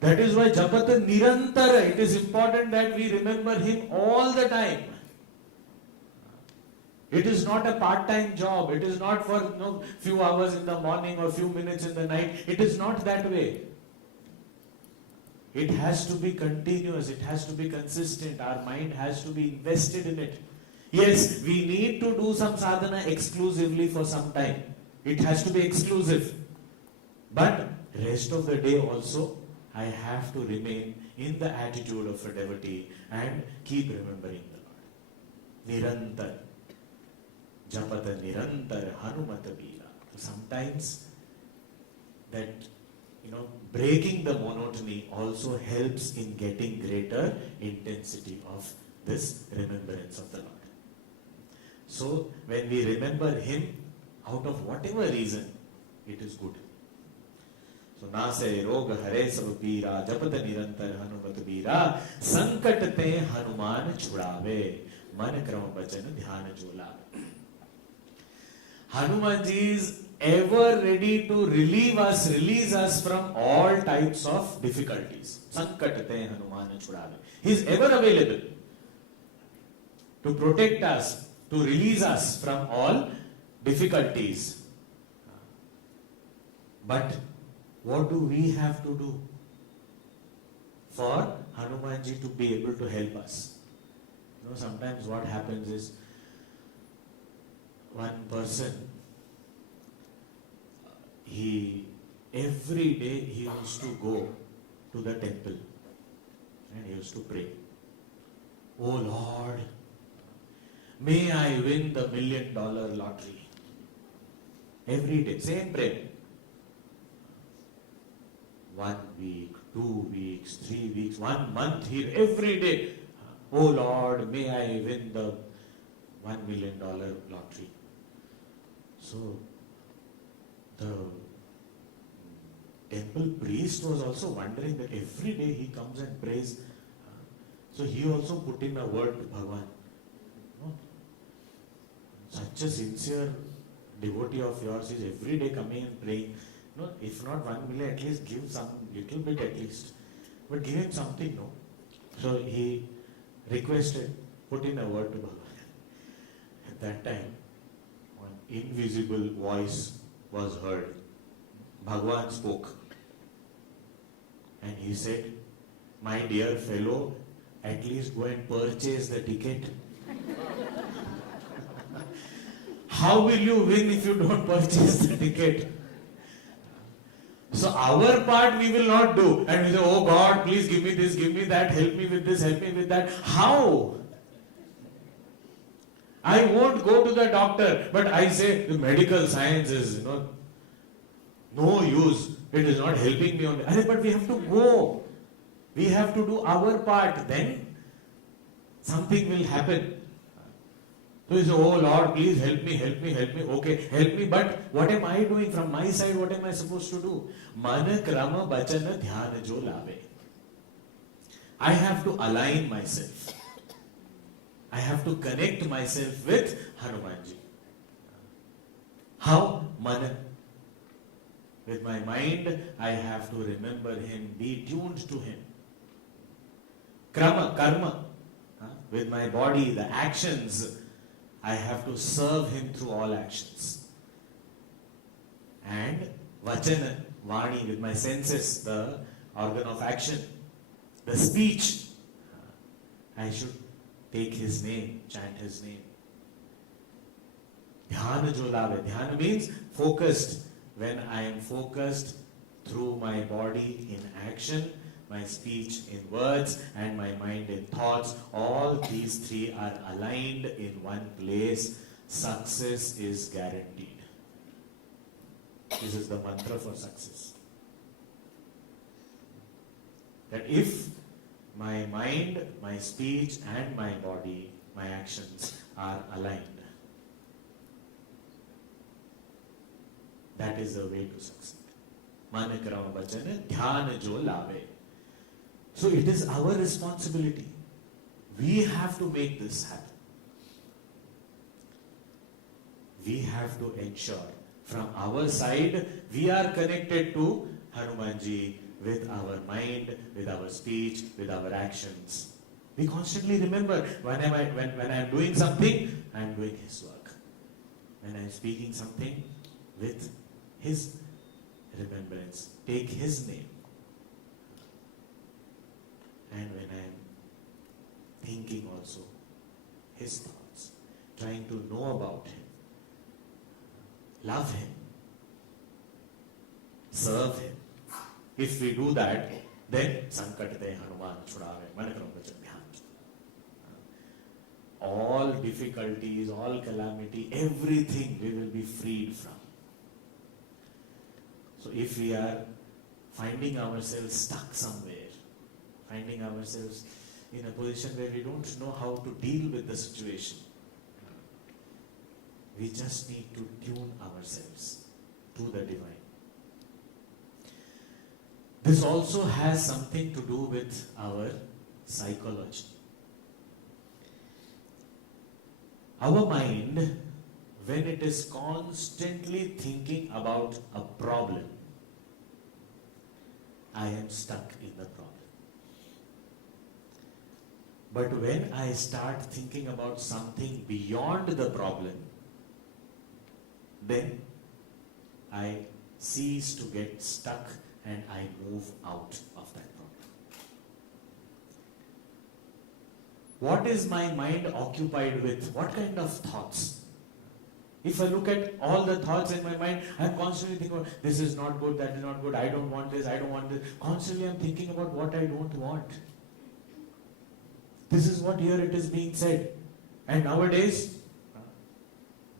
That is why Japata Nirantara. It is important that we remember him all the time. It is not a part-time job. It is not for few hours in the morning or few minutes in the night. It is not that way. It has to be continuous. It has to be consistent. Our mind has to be invested in it. Yes, we need to do some sadhana exclusively for some time. It has to be exclusive. But rest of the day also, I have to remain in the attitude of a devotee and keep remembering the Lord. Nirantar. Japata Nirantar Hanumata Veera. Sometimes that, breaking the monotony also helps in getting greater intensity of this remembrance of the Lord. So, when we remember Him, out of whatever reason, it is good. So, Nase Roga Hare Savapira, Japata Nirantar Hanumata Veera, Sankat Te Hanuman Chudave, Man Krama Bachana Dhyana Jolave. Hanumanji is ever ready to release us from all types of difficulties. Sankat Te Hanuman Chudave. He is ever available to protect us, to release us from all difficulties. But what do we have to do for Hanumanji to be able to help us? Sometimes what happens is one person, every day he used to go to the temple and he used to pray. Oh Lord, may I win the $1 million lottery. Every day, same prayer. 1 week, 2 weeks, 3 weeks, 1 month, every day. Oh Lord, may I win the $1 million lottery. So, the temple priest was also wondering that every day he comes and prays. So, he also put in a word to Bhagavan. Such a sincere devotee of yours is every day coming and praying. If not 1 million, at least give some little bit at least. But give him something, no? So he requested, put in a word to Bhagavan. At that time, one invisible voice was heard. Bhagavan spoke. And he said, my dear fellow, at least go and purchase the ticket. How will you win if you don't purchase the ticket? So our part we will not do. And we say, oh God, please give me this, give me that, help me with this, help me with that. How? I won't go to the doctor, but I say the medical science is, no use. It is not helping me on that. But we have to go. We have to do our part. Then something will happen. So you say, oh Lord, please help me, help me, help me. Okay, help me. But what am I doing from my side? What am I supposed to do? Mana krama bachana dhyana jo lave. I have to align myself. I have to connect myself with Hanumanji. How? Mana. With my mind, I have to remember him, be tuned to him. Krama, karma. With my body, the actions, I have to serve him through all actions. And vachana, vani, with my senses, the organ of action. The speech, I should take his name, chant his name. Dhyana jo lave. Dhyana means focused. When I am focused through my body in action, my speech in words, and my mind in thoughts, all these three are aligned in one place, success is guaranteed. This is the mantra for success. That if my mind, my speech, and my body, my actions are aligned, that is the way to succeed. Mana krama bachana dhyana jo lave. So it is our responsibility. We have to make this happen. We have to ensure from our side we are connected to Hanumanji, with our mind, with our speech, with our actions. We constantly remember when I am doing something, I am doing His work. When I am speaking something, with His remembrance, take His name. And when I am thinking also, His thoughts, trying to know about Him, love Him, serve Him. If we do that, then Sankate Hanuman Chudave, Manakarambacha Dhyan. All difficulties, all calamity, everything we will be freed from. So if we are finding ourselves stuck somewhere, finding ourselves in a position where we don't know how to deal with the situation, we just need to tune ourselves to the divine. This also has something to do with our psychology. Our mind, when it is constantly thinking about a problem, I am stuck in the problem. But when I start thinking about something beyond the problem, then I cease to get stuck and I move out of that problem. What is my mind occupied with? What kind of thoughts? If I look at all the thoughts in my mind, I am constantly thinking about this is not good, that is not good, I don't want this, I don't want this. Constantly I am thinking about what I don't want. This is what here it is being said. And nowadays,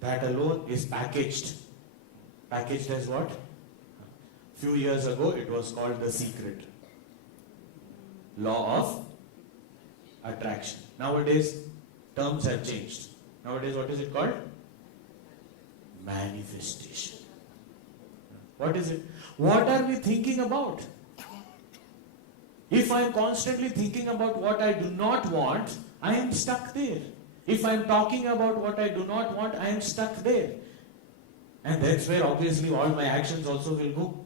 that alone is packaged. Packaged as what? Few years ago, it was called the secret. Law of attraction. Nowadays, terms have changed. Nowadays, what is it called? Manifestation. What is it? What are we thinking about? If I am constantly thinking about what I do not want, I am stuck there. If I am talking about what I do not want, I am stuck there. And that's where obviously all my actions also will go.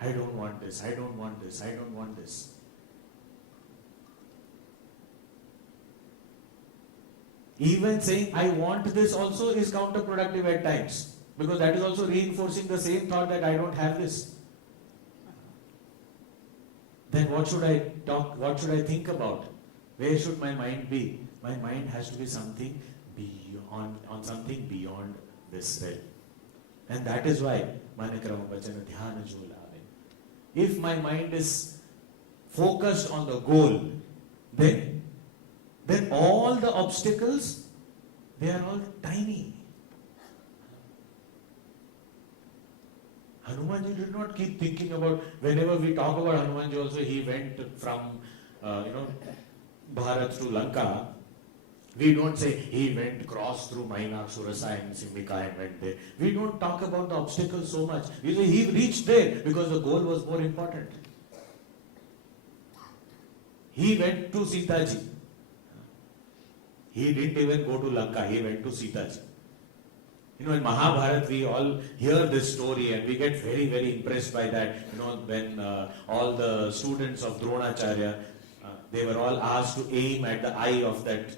I don't want this, I don't want this, I don't want this. Even saying I want this also is counterproductive at times. Because that is also reinforcing the same thought that I don't have this. Then what should I talk, what should I think about? Where should my mind be? My mind has to be something beyond, on something beyond this realm. And that is why Manakaramabhajana Dhyana Jolave. If my mind is focused on the goal, then all the obstacles, they are all tiny. Hanumanji did not keep thinking about, whenever we talk about Hanumanji also, he went from, Bharat to Lanka. We don't say he went cross through Surasa and Simhika and went there. We don't talk about the obstacles so much. We say he reached there because the goal was more important. He went to Sitaji. He didn't even go to Lanka, he went to Sitaji. In Mahabharata, we all hear this story and we get very, very impressed by that. When all the students of Dronacharya, they were all asked to aim at the eye of that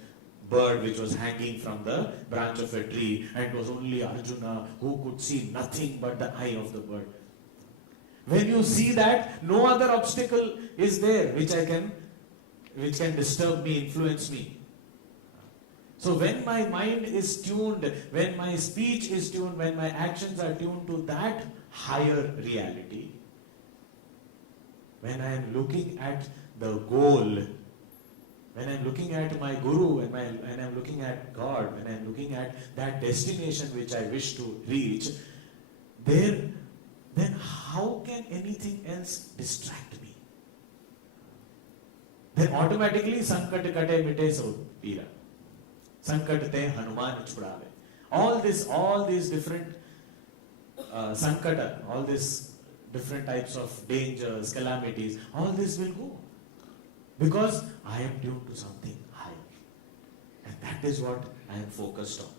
bird which was hanging from the branch of a tree, and it was only Arjuna who could see nothing but the eye of the bird. When you see that, no other obstacle is there which can disturb me, influence me. So when my mind is tuned, when my speech is tuned, when my actions are tuned to that higher reality, when I am looking at the goal, when I am looking at my Guru, when I am looking at God, when I am looking at that destination which I wish to reach, then how can anything else distract me? Then automatically Sankat Kate Mite So Pira. Sankat Te Hanuman Chudave. All these different Sankata, all these different types of dangers, calamities, all this will go. Because I am tuned to something higher. And that is what I am focused on.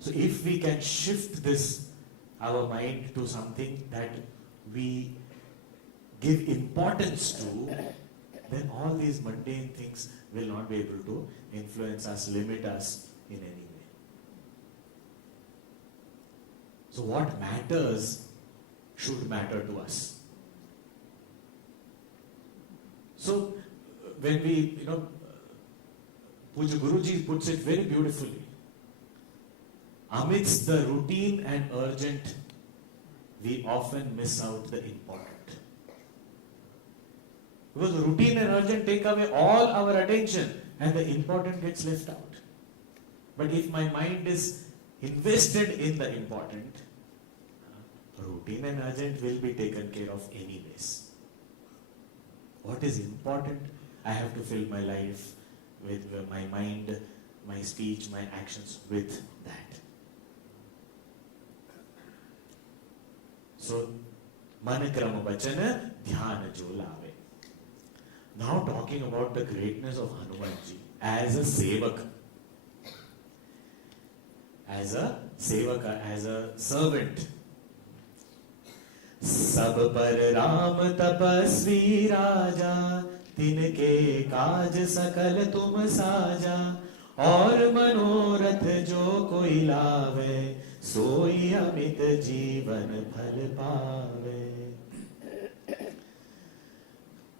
So if we can shift our mind to something that we give importance to, then all these mundane things will not be able to influence us, limit us in any way. So what matters should matter to us. So when we, Puja Guruji puts it very beautifully. Amidst the routine and urgent, we often miss out the important. Because routine and urgent take away all our attention and the important gets left out. But if my mind is invested in the important, routine and urgent will be taken care of anyways. What is important? I have to fill my life with my mind, my speech, my actions with that. So, man krama bachana dhyana jo lave. Now talking about the greatness of Hanumanji as a sevaka. As a sevaka, as a servant. सब पर राम तपस्वी राजा तिनके काज सकल तुम साजा और मनोरथ जो कोई लावे सोई अमित जीवन फल पावे.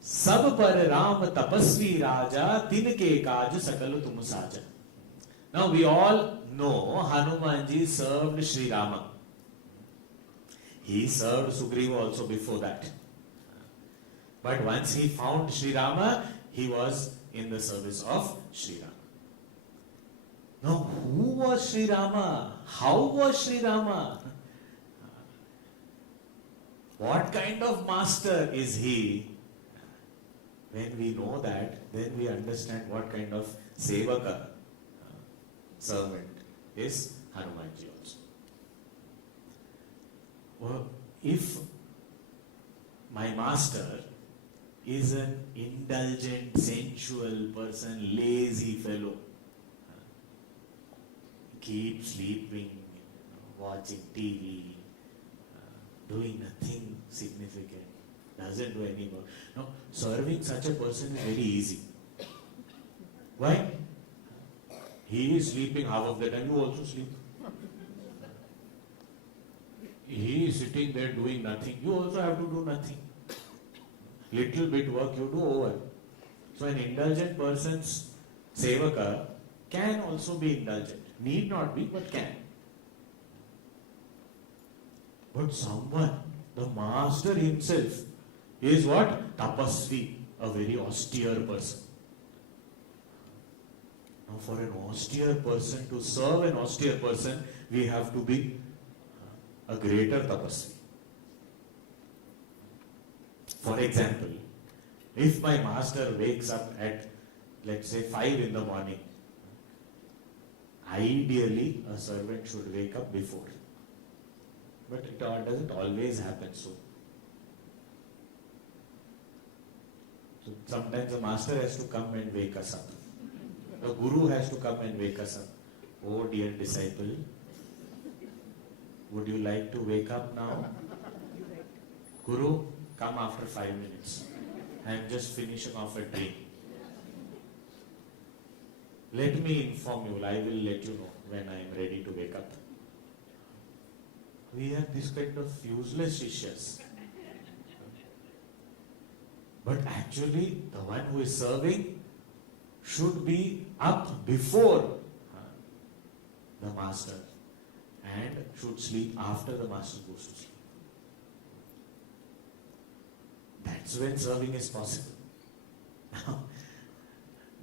सब पर राम तपस्वी राजा तिनके काज सकल तुम साजा. Now we all know Hanumanji served Sri Rama. He served Sugriva also before that. But once he found Sri Rama, he was in the service of Sri Rama. Now, who was Sri Rama? How was Sri Rama? What kind of master is he? When we know that, then we understand what kind of sevaka, servant, is Hanumanji also. Well, if my master is an indulgent, sensual person, lazy fellow, keep sleeping, watching TV, doing nothing significant, doesn't do any work. No, serving such a person is very easy. Why? He is sleeping half of the time, you also sleep. He is sitting there doing nothing. You also have to do nothing. Little bit work you do over. So an indulgent person's sevaka can also be indulgent. Need not be, but can. But someone, the master himself, is what? Tapasvi, a very austere person. Now for an austere person, to serve an austere person, we have to be a greater tapasvi. For example, if my master wakes up at, let's say, 5 in the morning, ideally a servant should wake up before. But it doesn't always happen so. So sometimes the master has to come and wake us up. The guru has to come and wake us up. Oh dear disciple, would you like to wake up now? Guru, come after 5 minutes. I am just finishing off a dream. Let me inform you, I will let you know when I am ready to wake up. We have this kind of useless shishyas. But actually, the one who is serving should be up before the master and should sleep after the master goes to sleep. That's when serving is possible.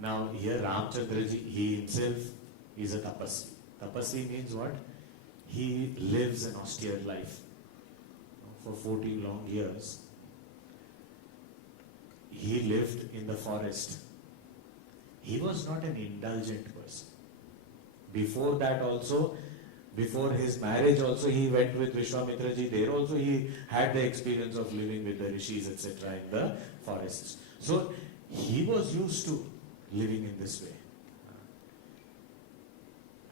Now here Ramchandraji, he himself is a tapasvi. Tapasvi means what? He lives an austere life. For 14 long years, he lived in the forest. He was not an indulgent person. Before that also, before his marriage also, he went with Vishwamitraji. There also he had the experience of living with the rishis, etc. in the forests. So he was used to living in this way.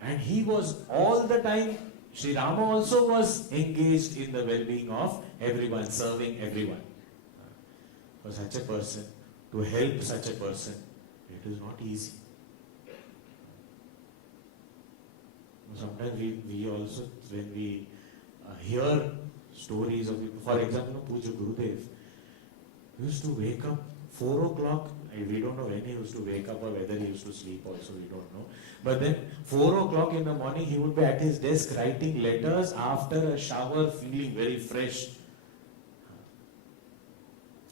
And he was all the time Sri Rama also was engaged in the well-being of everyone, serving everyone. For such a person, to help such a person, it is not easy. Sometimes we also, when we hear stories of people, for example, Puja Gurudev used to wake up 4 o'clock. We don't know when he used to wake up or whether he used to sleep also, we don't know. But then 4 o'clock in the morning he would be at his desk writing letters after a shower, feeling very fresh.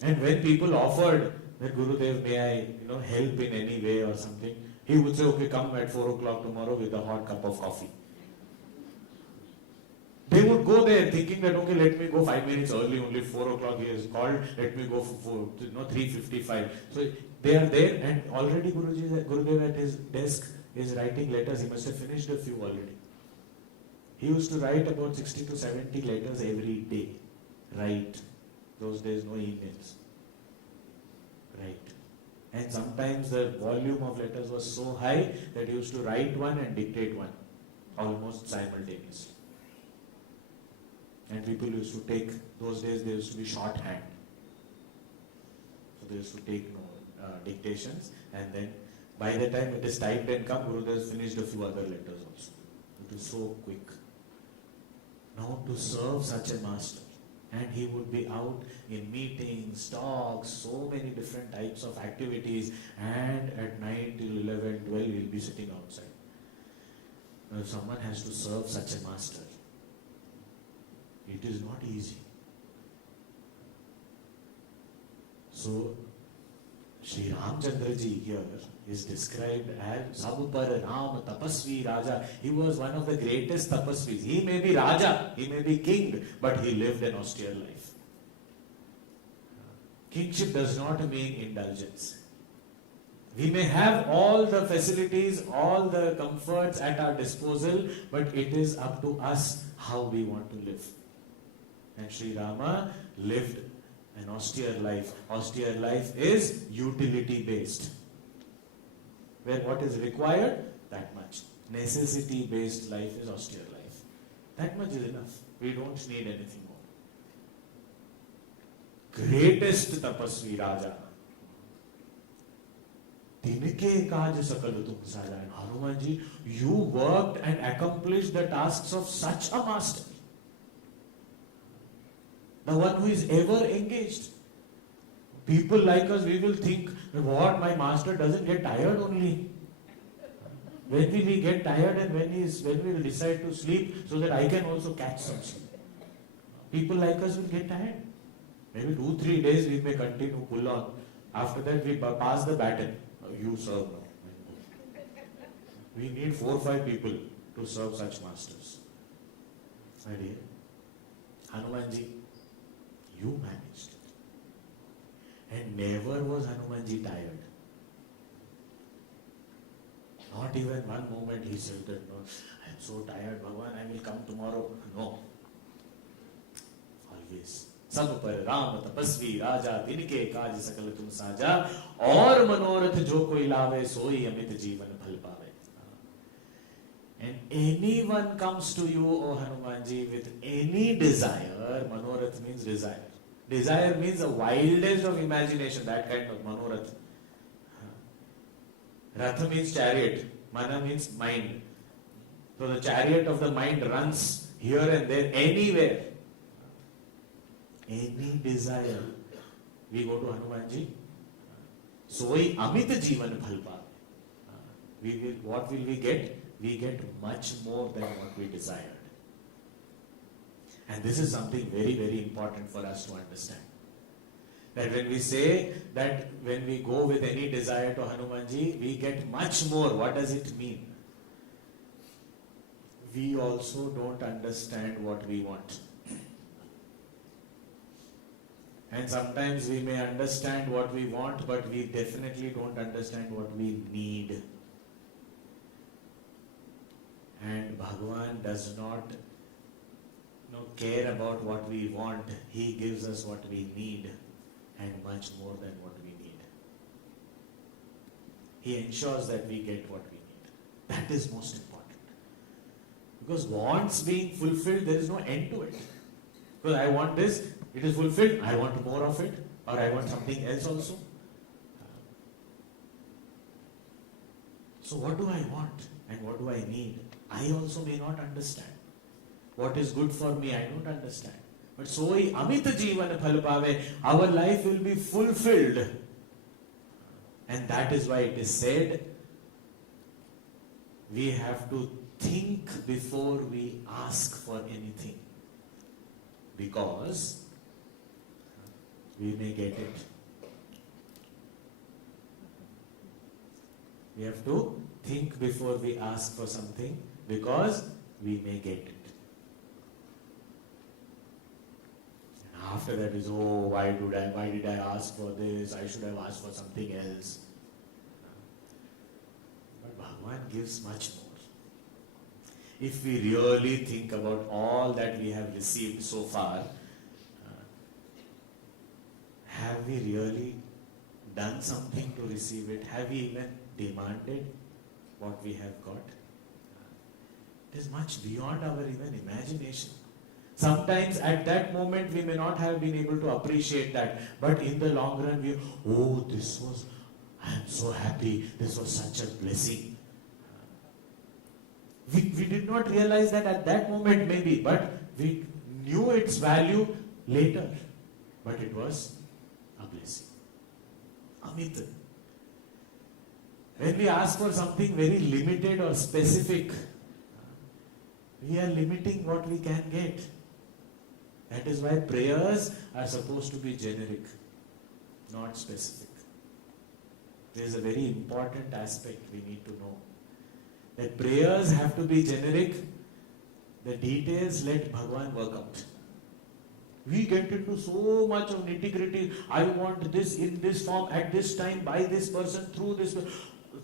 And when people offered that Gurudev, may I help in any way or something, he would say, okay, come at 4 o'clock tomorrow with a hot cup of coffee. They would go there thinking that, okay, let me go 5 minutes early, only 4 o'clock he has called, let me go for 3:55. So they are there, and already Gurudev at his desk is writing letters. He must have finished a few already. He used to write about 60 to 70 letters every day. Write. Those days no emails. Write. And sometimes the volume of letters was so high that he used to write one and dictate one almost simultaneously. And people used to take, those days there used to be shorthand. So they used to take dictations, and then by the time it is typed and come, Gurudev has finished a few other letters also. It is so quick. Now to serve such a master, and he would be out in meetings, talks, so many different types of activities, and at night till 11, 12 he will be sitting outside. Now if someone has to serve such a master, it is not easy. So, Sri Ramchandraji here is described as Sabupar Ram Tapasvi Raja. He was one of the greatest tapasvis. He may be Raja, he may be king, but he lived an austere life. Kingship does not mean indulgence. We may have all the facilities, all the comforts at our disposal, but it is up to us how we want to live. And Sri Rama lived an austere life. Austere life is utility based. Where what is required, that much. Necessity based life is austere life. That much is enough. We don't need anything more. Greatest tapasvi Raja. Tinke kaj sakal tum saja. Hanumanji, you worked and accomplished the tasks of such a master. The one who is ever engaged. People like us, we will think, what, my master doesn't get tired only. When will he get tired, and when we will decide to sleep so that I can also catch some sleep? People like us will get tired. Maybe 2-3 days we may continue, pull on. After that we pass the baton. You serve now. We need 4-5 people to serve such masters. My dear, Hanumanji, you managed it. And never was Hanumanji tired. Not even one moment he said that, no, I am so tired, Bhagavan, I will come tomorrow. No. Always. सब पर राम तपस्वी राजा तिनके काज सकल तुम साजा और मनोरथ जो कोई लावे सोई अमित जीवन फल पावे. And anyone comes to you, O Hanumanji, with any desire, manorath means desire. Desire means the wildest of imagination, that kind of manorath. Ratha means chariot, mana means mind. So the chariot of the mind runs here and there, anywhere. Any desire. We go to Hanumanji. Soi amit jivan phal paave. What will we get? We get much more than what we desired. And this is something very, very important for us to understand. That when we say that when we go with any desire to Hanumanji, we get much more. What does it mean? We also don't understand what we want. And sometimes we may understand what we want, but we definitely don't understand what we need. And Bhagavan does not care about what we want. He gives us what we need, and much more than what we need. He ensures that we get what we need. That is most important. Because wants being fulfilled, there is no end to it. Because I want this, it is fulfilled, I want more of it, or I want something else also. So what do I want and what do I need? I also may not understand. What is good for me, I don't understand. But so amita jivan phal pave, our life will be fulfilled. And that is why it is said, we have to think before we ask for anything. Because we may get it. We have to think before we ask for something, because we may get it. And after that is, why did I ask for this? I should have asked for something else. But Bhagavan gives much more. If we really think about all that we have received so far, have we really done something to receive it? Have we even demanded what we have got? It is much beyond our even imagination. Sometimes at that moment we may not have been able to appreciate that, but in the long run I am so happy, this was such a blessing. We did not realize that at that moment maybe, but we knew its value later. But it was a blessing. Amita. When we ask for something very limited or specific, we are limiting what we can get. That is why prayers are supposed to be generic, not specific. There is a very important aspect we need to know. That prayers have to be generic. The details let Bhagavan work out. We get into so much of nitty-gritty. I want this in this form, at this time, by this person, through this person.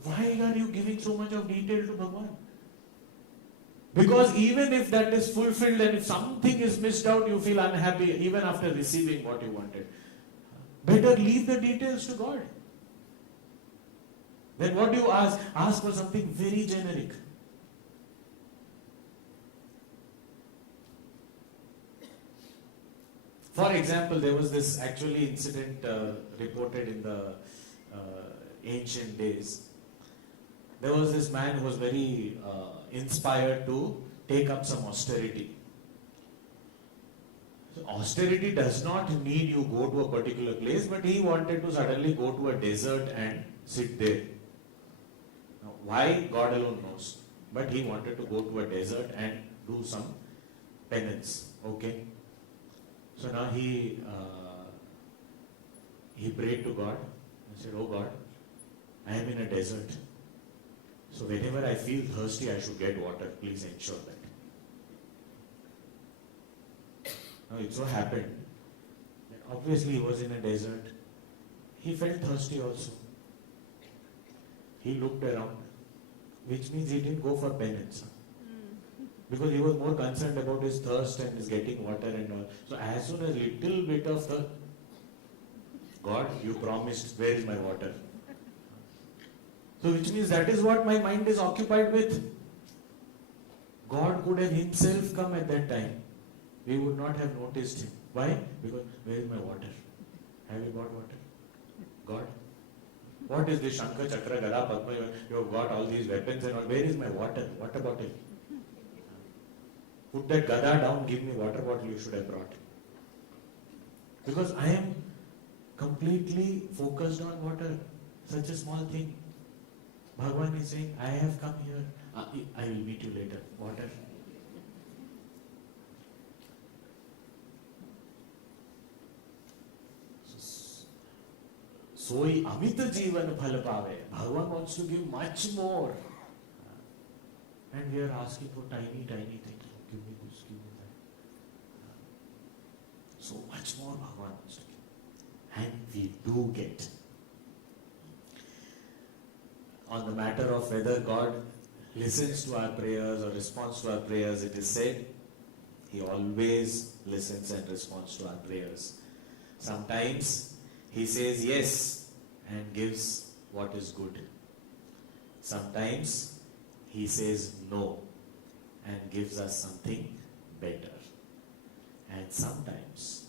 Why are you giving so much of detail to Bhagavan? Because even if that is fulfilled and if something is missed out, you feel unhappy even after receiving what you wanted. Better leave the details to God. Then what do you ask? Ask for something very generic. For example, there was this actually incident reported in the ancient days. There was this man who was very inspired to take up some austerity. So austerity does not need you go to a particular place, but he wanted to suddenly go to a desert and sit there. Now, why? God alone knows. But he wanted to go to a desert and do some penance. Okay. So now he prayed to God and said, "Oh God, I am in a desert. So whenever I feel thirsty, I should get water. Please ensure that." Now it so happened that obviously he was in a desert. He felt thirsty also. He looked around, which means he didn't go for penance. Because he was more concerned about his thirst and his getting water and all. So as soon as little bit of the God, you promised, where is my water? So which means that is what my mind is occupied with. God could have himself come at that time. We would not have noticed him. Why? Because where is my water? Have you got water? God? What is this Shankha, Chakra, Gada, Padma? You have got all these weapons and all. Where is my water? Water bottle. Put that Gada down, give me water bottle you should have brought. Because I am completely focused on water. Such a small thing. Bhagavan is saying, I have come here. I will meet you later. Water. Soi amita jivan phala pave. Bhagavan wants to give much more. And we are asking for tiny, tiny things. Give me this, give me that. So much more Bhagavan wants to give. And we do get. On the matter of whether God listens to our prayers or responds to our prayers, it is said, He always listens and responds to our prayers. Sometimes He says yes and gives what is good. Sometimes He says no and gives us something better. And sometimes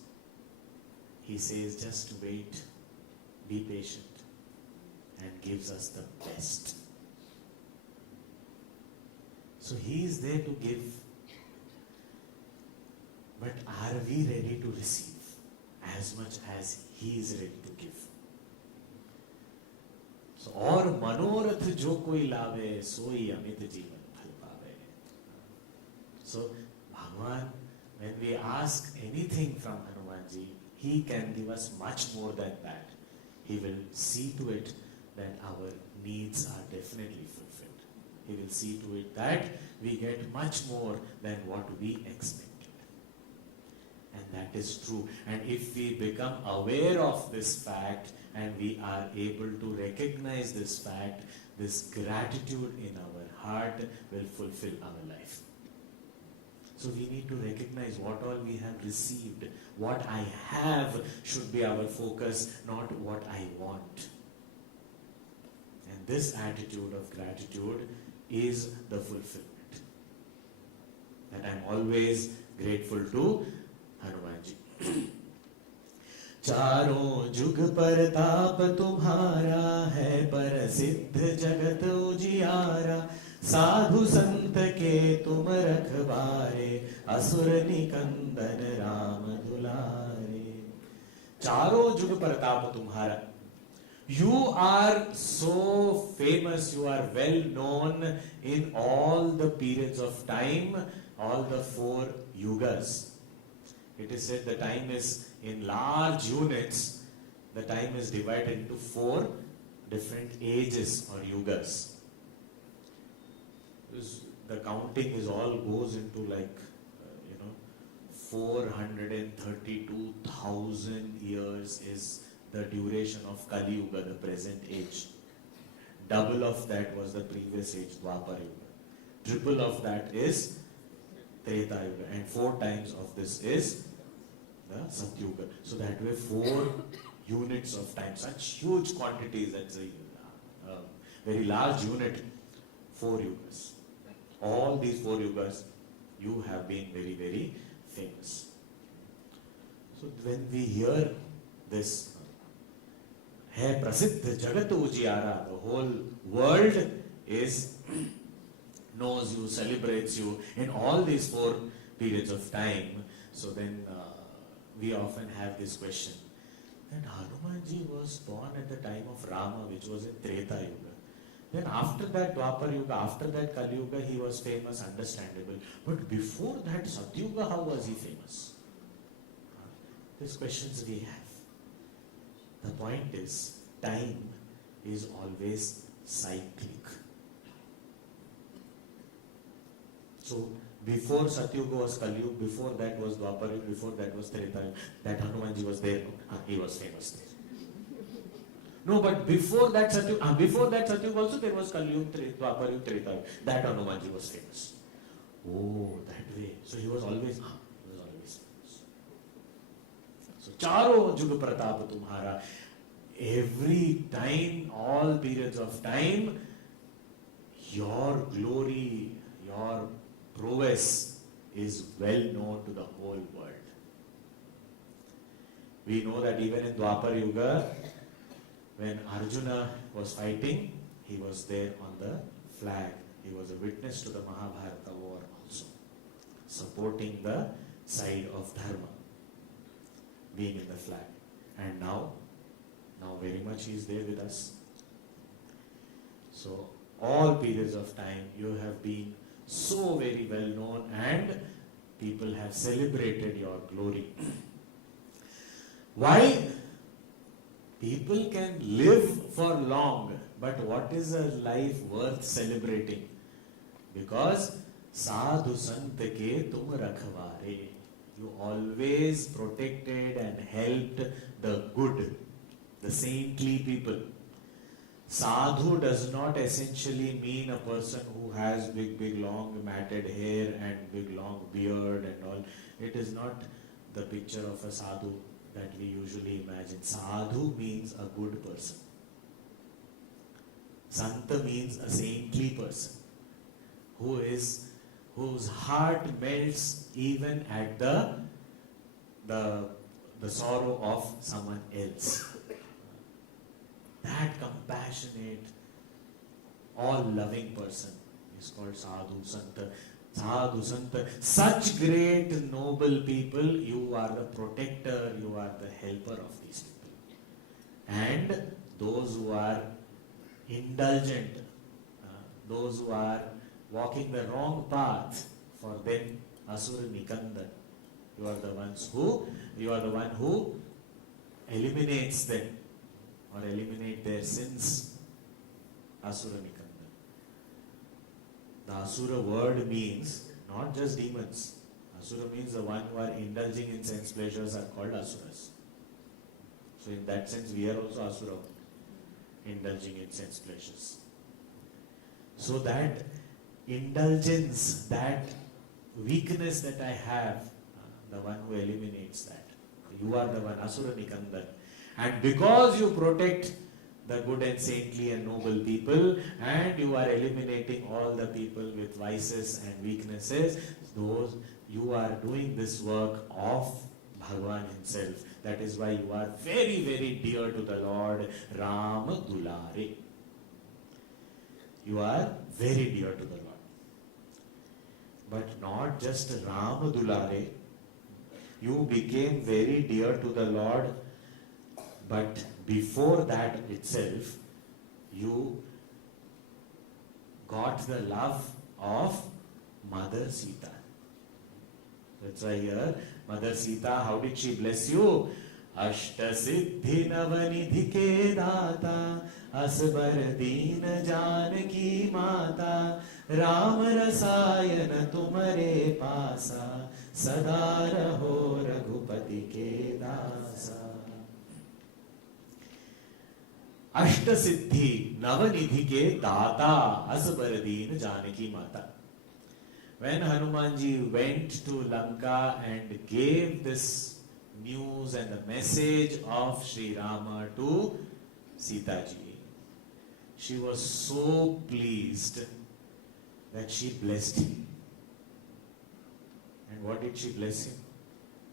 he says just wait, be patient, and gives us the best. So he is there to give, but are we ready to receive as much as he is ready to give? So, और मनोरथ जो कोई लावे सोई अमित जीवन फल पावे. So Bhagwan, when we ask anything from Hanumanji, he can give us much more than that. He will see to it that our needs are definitely fulfilled. He will see to it that we get much more than what we expected. And that is true. And if we become aware of this fact and we are able to recognize this fact, this gratitude in our heart will fulfill our life. So we need to recognize what all we have received. What I have should be our focus, not what I want. And this attitude of gratitude is the fulfillment. That I am always grateful to Hanumanji. चारों जुग परताप तुम्हारा है, प्रसिद्ध जगत उजियारा, साधु संत के तुम रखवारे, असुर निकंदन राम दुलारे. चारों जुग प्रताप तुम्हारा. You are so famous, you are well known in all the periods of time, all the 4 yugas. It is said the time is in large units, the time is divided into 4 different ages or yugas. The counting is all goes into like 432,000 years is the duration of Kali Yuga, the present age. Double of that was the previous age, Dwapar Yuga. Triple of that is Treta Yuga, and 4 times of this is the Satyuga. So that way 4 units of time, such huge quantities, that's a very large unit, 4 yugas. All these 4 yugas, you have been very, very famous. So when we hear this, Hai Prasiddha Jagat Ujiyara, the whole world is knows you, celebrates you in all these 4 periods of time. So then we often have this question, that Hanumanji was born at the time of Rama, which was in Treta Yuga. Then after that Dwapar Yuga, after that Kali Yuga, he was famous, understandable. But before that Satyuga, how was he famous? These questions we have. The point is, time is always cyclic. So before Satyuga was Kali Yuga, before that was Dwapar Yuga, before that was Treta Yuga, that Hanumanji was there, he was famous there. No, but before that Satyuga also there was Kali Yuga, Dwapar Yuga, Treta Yuga. That Hanumanji was famous. Oh, that way. So he was always famous. So Charo Jug Pratap Tumhara. Every time, all periods of time, your glory, your prowess is well known to the whole world. We know that even in Dwapar Yuga, when Arjuna was fighting, he was there on the flag. He was a witness to the Mahabharata war also, supporting the side of Dharma, being in the flag. And now very much he is there with us. So all periods of time you have been so very well known and people have celebrated your glory. Why? People can live for long, but what is a life worth celebrating? Because sadhu sant ke tum rakhware. You always protected and helped the good, the saintly people. Sadhu does not essentially mean a person who has big long matted hair and big long beard and all. It is not the picture of a sadhu that we usually imagine. Sadhu means a good person. Santa means a saintly person who whose heart melts even at the sorrow of someone else. That compassionate, all-loving person is called Sadhu Santa. Sadhu Santa. Such great, noble people, you are the protector, you are the helper of these people. And those who are indulgent, those who are walking the wrong path, for them, Asura Nikanda. You are the one who eliminates them or eliminate their sins. Asura Nikanda. The Asura word means not just demons. Asura means the one who are indulging in sense pleasures are called Asuras. So in that sense, we are also Asura, indulging in sense pleasures. So that indulgence, that weakness that I have, the one who eliminates that. You are the one, Asura Nikandan. And because you protect the good and saintly and noble people, and you are eliminating all the people with vices and weaknesses, those you are doing this work of Bhagavan himself. That is why you are very, very dear to the Lord, Ram Dulare. You are very dear to the Lord. But not just Ram Dulare. You became very dear to the Lord, but before that itself, you got the love of Mother Sita. That's why here, Mother Sita, how did she bless you? Ashta Siddhi Navanidhi ke data, Asbar Deen Janaki Mata, Ram Rasayana tumare pasa, Sada raho Raghupati ke dasa. Ashta Siddhi Navanidhi ke data, Asbar Deen Janaki Mata. When Hanumanji went to Lanka and gave this news and the message of Sri Rama to Sita ji, she was so pleased that she blessed him. And what did she bless him?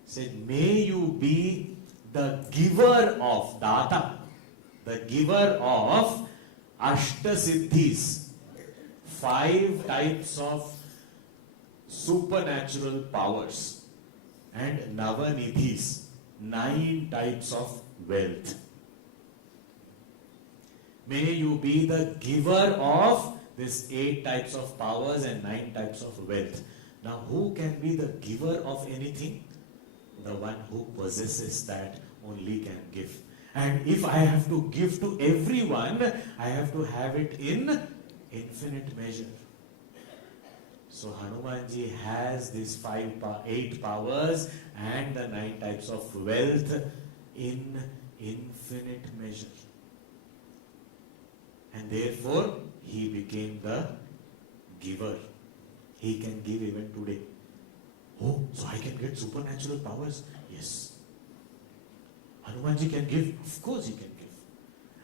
Said, may you be the giver of Data, the giver of Ashta Siddhis, 5 types of supernatural powers, and Navanidhis, 9 types of wealth. May you be the giver of these 8 types of powers and 9 types of wealth. Now, who can be the giver of anything? The one who possesses that only can give. And if I have to give to everyone, I have to have it in infinite measure. So Hanumanji has these 8 powers and the 9 types of wealth in infinite measure. And therefore, he became the giver. He can give even today. Oh, so I can get supernatural powers? Yes. Hanumanji can give? Of course he can give.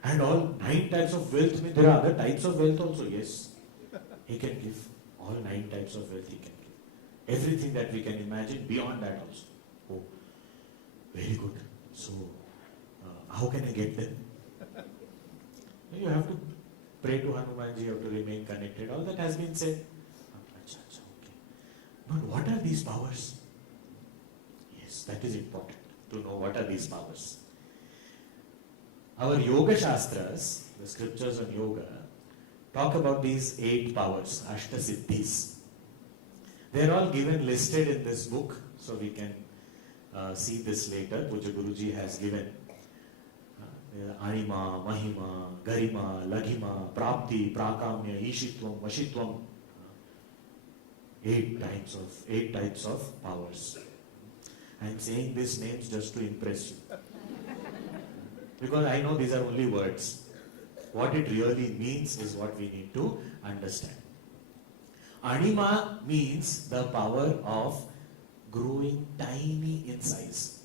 And all 9 types of wealth, there are other types of wealth also? Yes. He can give. All 9 types of wealth he can give. Everything that we can imagine, beyond that also. Oh, very good. So, how can I get them? You have to pray to Hanumanji, you have to remain connected. All that has been said. Okay. But what are these powers? Yes, that is important to know what are these powers. Our Yoga Shastras, the scriptures on yoga, talk about these 8 powers, Ashta Siddhis. They are all given listed in this book, so we can see this later. Puja Guruji has given Anima, Mahima, Garima, Laghima, Prapti, Prakamya, Ishitvam, Vashitvam. 8 types of powers. I am saying these names just to impress you. Because I know these are only words. What it really means is what we need to understand. Anima means the power of growing tiny in size.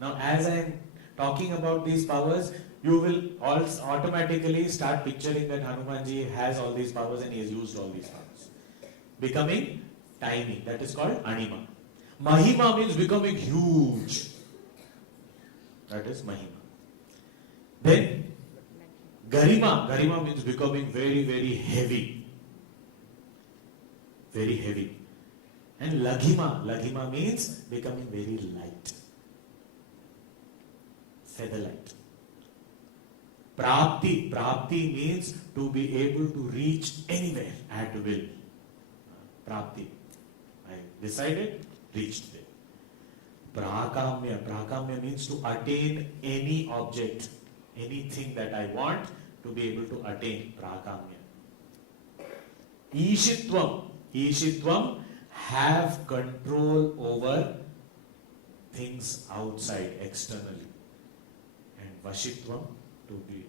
Now, as I am talking about these powers, you will also automatically start picturing that Hanumanji has all these powers and he has used all these powers. Becoming timing. That is called anima. Mahima means becoming huge. That is mahima. Then garima. Garima means becoming very, very heavy. Very heavy. And laghima. Laghima means becoming very light. Feather light. Prapti. Prapti means to be able to reach anywhere at will. Prapti. I decided, reached there. Prakamya. Prakamya means to attain any object, anything that I want to be able to attain. Prakamya. Ishitvam. Ishitvam, have control over things outside, externally. And Vashitvam, to be,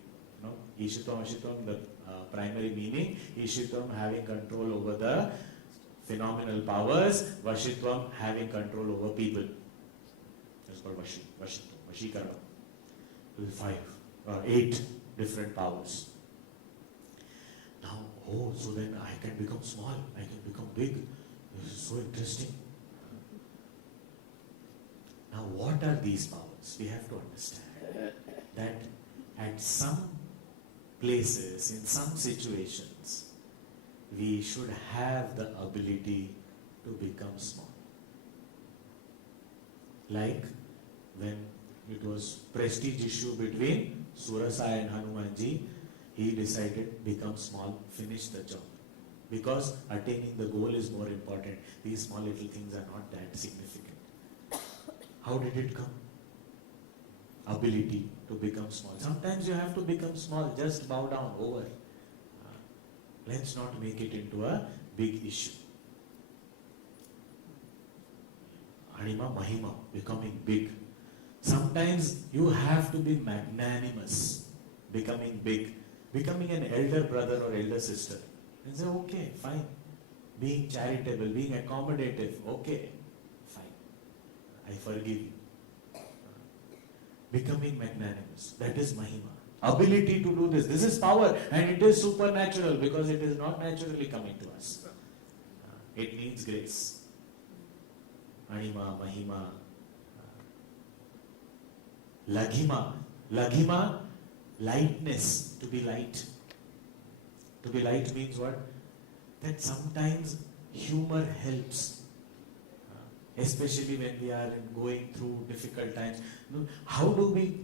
Ishitvam, Vashitvam, the primary meaning. Ishitvam, having control over the phenomenal powers. Vashitvam, having control over people. That's called Vashitvam, Vashikara. 5 or 8 different powers. Now, so then I can become small, I can become big. This is so interesting. Now, what are these powers? We have to understand that at some places, in some situations, we should have the ability to become small. Like when it was prestige issue between Surasai and Hanumanji, he decided become small, finish the job. Because attaining the goal is more important. These small little things are not that significant. How did it come? Ability to become small. Sometimes you have to become small, just bow down, over. Let's not make it into a big issue. Anima, mahima, becoming big. Sometimes you have to be magnanimous, becoming big. Becoming an elder brother or elder sister. And say, okay, fine. Being charitable, being accommodative, okay, fine. I forgive you. Becoming magnanimous, that is mahima. Ability to do this. This is power, and it is supernatural because it is not naturally coming to us. It needs grace. Anima, mahima. Laghima. Laghima, lightness, to be light. To be light means what? That sometimes humor helps. Especially when we are going through difficult times. How do we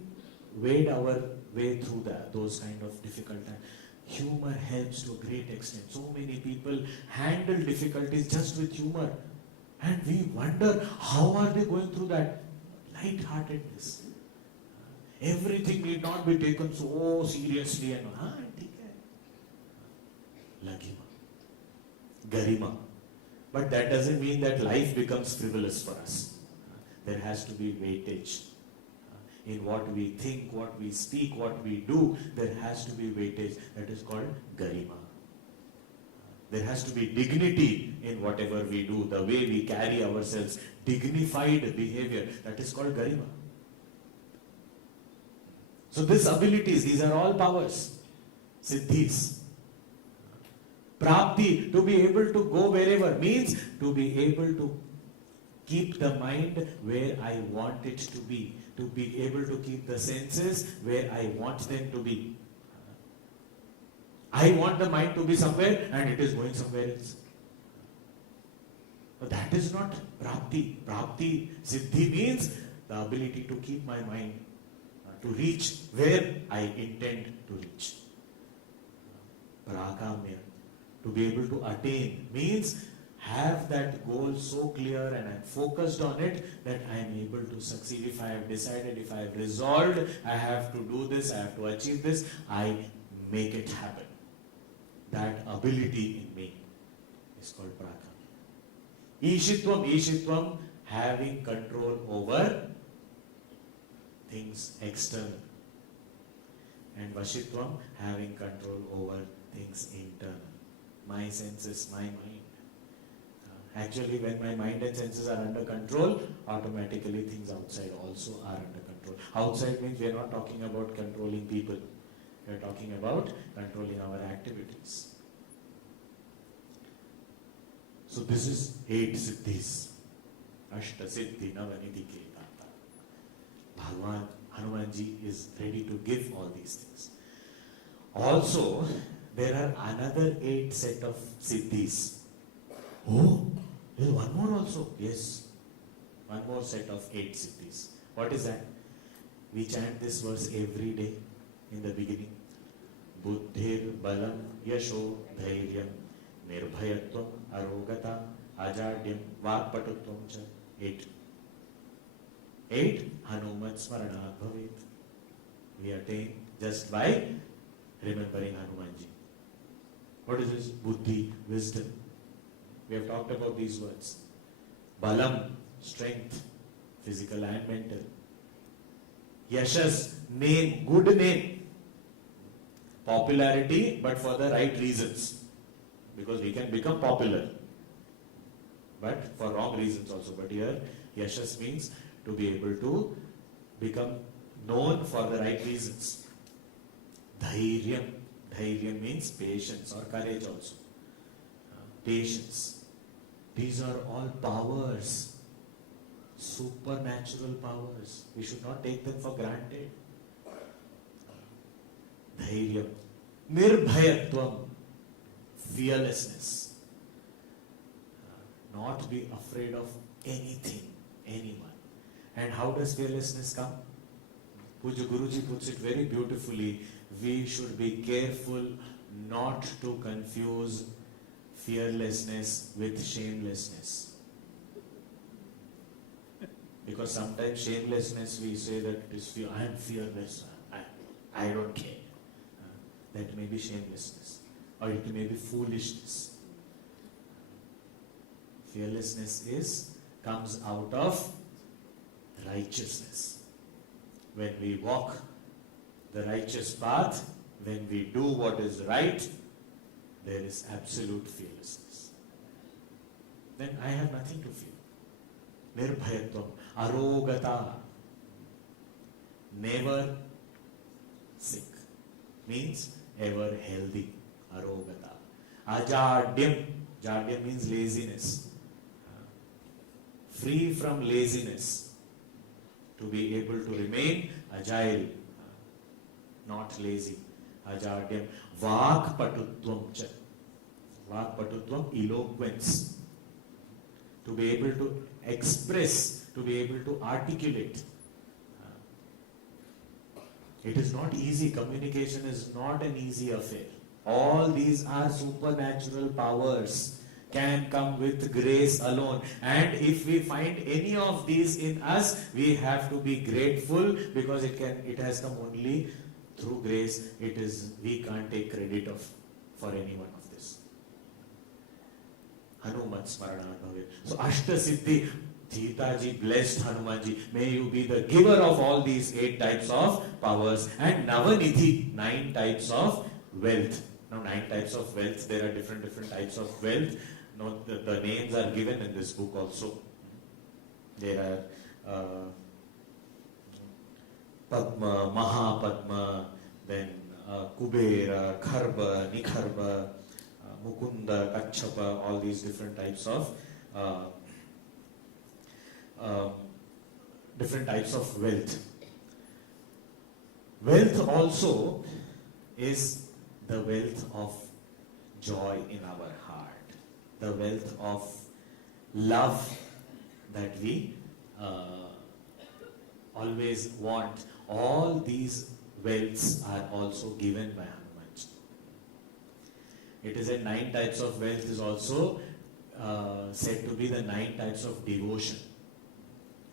wade our way through those kind of difficult times? Humor helps to a great extent. So many people handle difficulties just with humor. And we wonder, how are they going through that? Light-heartedness. Everything need not be taken so seriously and Laghima. Garima. But that doesn't mean that life becomes frivolous for us. There has to be weightage. In what we think, what we speak, what we do, there has to be weightage. That is called garima. There has to be dignity in whatever we do, the way we carry ourselves, dignified behavior. That is called garima. So these abilities, these are all powers, siddhis. Prapti, to be able to go wherever, means to be able to keep the mind where I want it to be able to keep the senses where I want them to be. I want the mind to be somewhere and it is going somewhere else. But that is not prapti. Prapti, siddhi means the ability to keep my mind to reach where I intend to reach. Prakamya, to be able to attain, means have that goal so clear and I'm focused on it that I am able to succeed. If I have decided, if I have resolved, I have to do this, I have to achieve this, I make it happen. That ability in me is called prakamya. Ishitvam, having control over things external. And Vashitvam, having control over things internal. My senses, my mind. Actually, when my mind and senses are under control, automatically things outside also are under control. Outside means we are not talking about controlling people. We are talking about controlling our activities. So this is 8 siddhis. Ashta Siddhi Navanidhi Ketata. Bhagwan Hanumanji is ready to give all these things. Also, there are another 8 set of siddhis. Oh, there is one more also. Yes, one more set of 8 siddhis. What is that? We chant this verse every day in the beginning. Buddhir balam yasho dhairyam nirbhayatvam arogata ajadyam vakpatutvam cha. 8. 8 Hanuman Smaranat Bhavet. We attain just by remembering Hanumanji. What is this? Buddhi, wisdom. We have talked about these words. Balam, strength, physical and mental. Yashas, name, good name. Popularity, but for the right reasons. Because we can become popular, but for wrong reasons also. But here, Yashas means to be able to become known for the right reasons. Dhairyam. Dhairyam means patience or courage also. Patience. These are all powers. Supernatural powers. We should not take them for granted. Dhairyam. Nirbhayatvam. Fearlessness. Not be afraid of anything, anyone. And how does fearlessness come? Puja Guruji puts it very beautifully. We should be careful not to confuse fearlessness with shamelessness. Because sometimes shamelessness, we say that it is fear. I am fearless. I don't care. That may be shamelessness. Or it may be foolishness. Fearlessness comes out of righteousness. When we walk the righteous path, when we do what is right, there is absolute fearlessness. Then I have nothing to fear. Nirbhayatvam, arogata, never sick, means ever healthy. Arogata. Ajadyam, jadyam means laziness. Free from laziness. To be able to remain agile, not lazy. Ajadyam. Vakpatutvam cha. Vakpatutvam, eloquence. To be able to express, to be able to articulate. It is not easy. Communication is not an easy affair. All these are supernatural powers, can come with grace alone. And if we find any of these in us, we have to be grateful, because it has come only through grace. We can't take credit for any one of this. Hanuman Smaranat Bhavet. So Ashta Siddhi, Sitaji blessed Hanumanji. May you be the giver of all these 8 types of powers. And Navanidhi, 9 types of wealth. Now 9 types of wealth, there are different types of wealth. Now the names are given in this book also. There are Padma, Mahapadma, then Kubera, Kharba, Nikharba, Mukunda, Kachapa, all these different types of wealth. Wealth also is the wealth of joy in our heart, the wealth of love that we always want. All these wealths are also given by Hanumanji. It is that 9 types of wealth is also said to be the 9 types of devotion.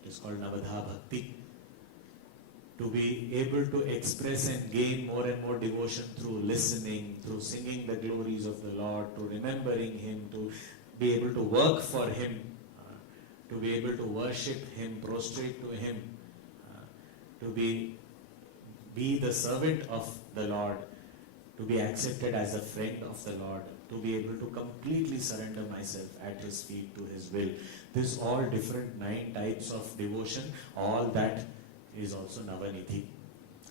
It is called Navadha Bhakti. To be able to express and gain more and more devotion through listening, through singing the glories of the Lord, to remembering Him, to be able to work for Him, to be able to worship Him, prostrate to Him, to be the servant of the Lord, to be accepted as a friend of the Lord, to be able to completely surrender myself at His feet to His will. This all different 9 types of devotion, all that is also Navanidhi.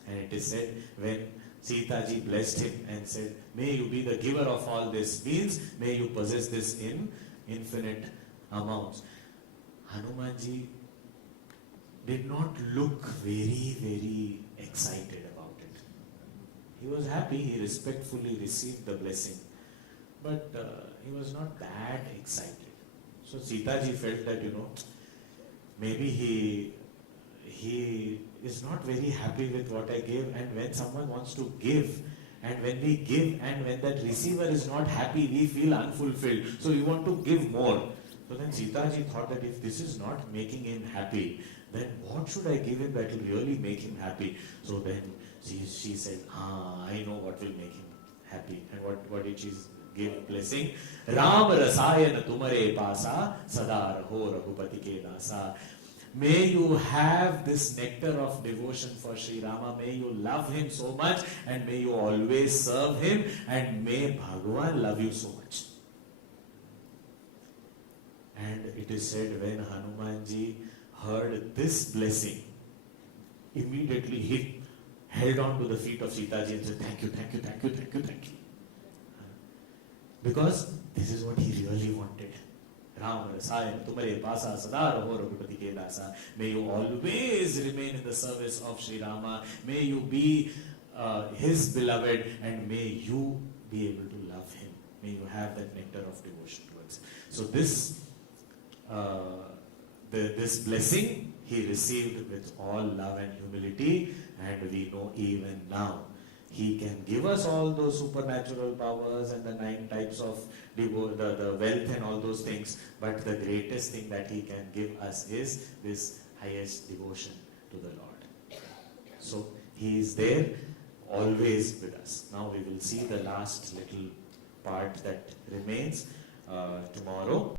And it is said, when Sitaji blessed him and said, may you be the giver of all this, means may you possess this in infinite amounts. Hanumanji did not look very, very excited about it. He was happy, he respectfully received the blessing, but he was not that excited. So Sitaji felt that, maybe he is not very happy with what I gave, and when someone wants to give, and when we give, and when that receiver is not happy, we feel unfulfilled. So we want to give more. So then Sitaji thought that if this is not making him happy, then what should I give him that will really make him happy? So then she said, I know what will make him happy. And what did she give blessing? Ram rasayana tumare pasa sada raho raghupati ke dasa. May you have this nectar of devotion for Sri Rama. May you love him so much, and may you always serve him, and may Bhagavan love you so much. And it is said when Hanumanji heard this blessing, immediately he held on to the feet of Sitaji and said, thank you, thank you, thank you, thank you, thank you. Because this is what he really wanted. Ram rasayana tumare pasa sada raho raghupati ke dasa. May you always remain in the service of Sri Rama. May you be his beloved, and may you be able to love him. May you have that nectar of devotion towards him. So this this blessing he received with all love and humility, and we know even now he can give us all those supernatural powers and the 9 types of the wealth and all those things, but the greatest thing that he can give us is this highest devotion to the Lord. So he is there always with us. Now we will see the last little part that remains tomorrow.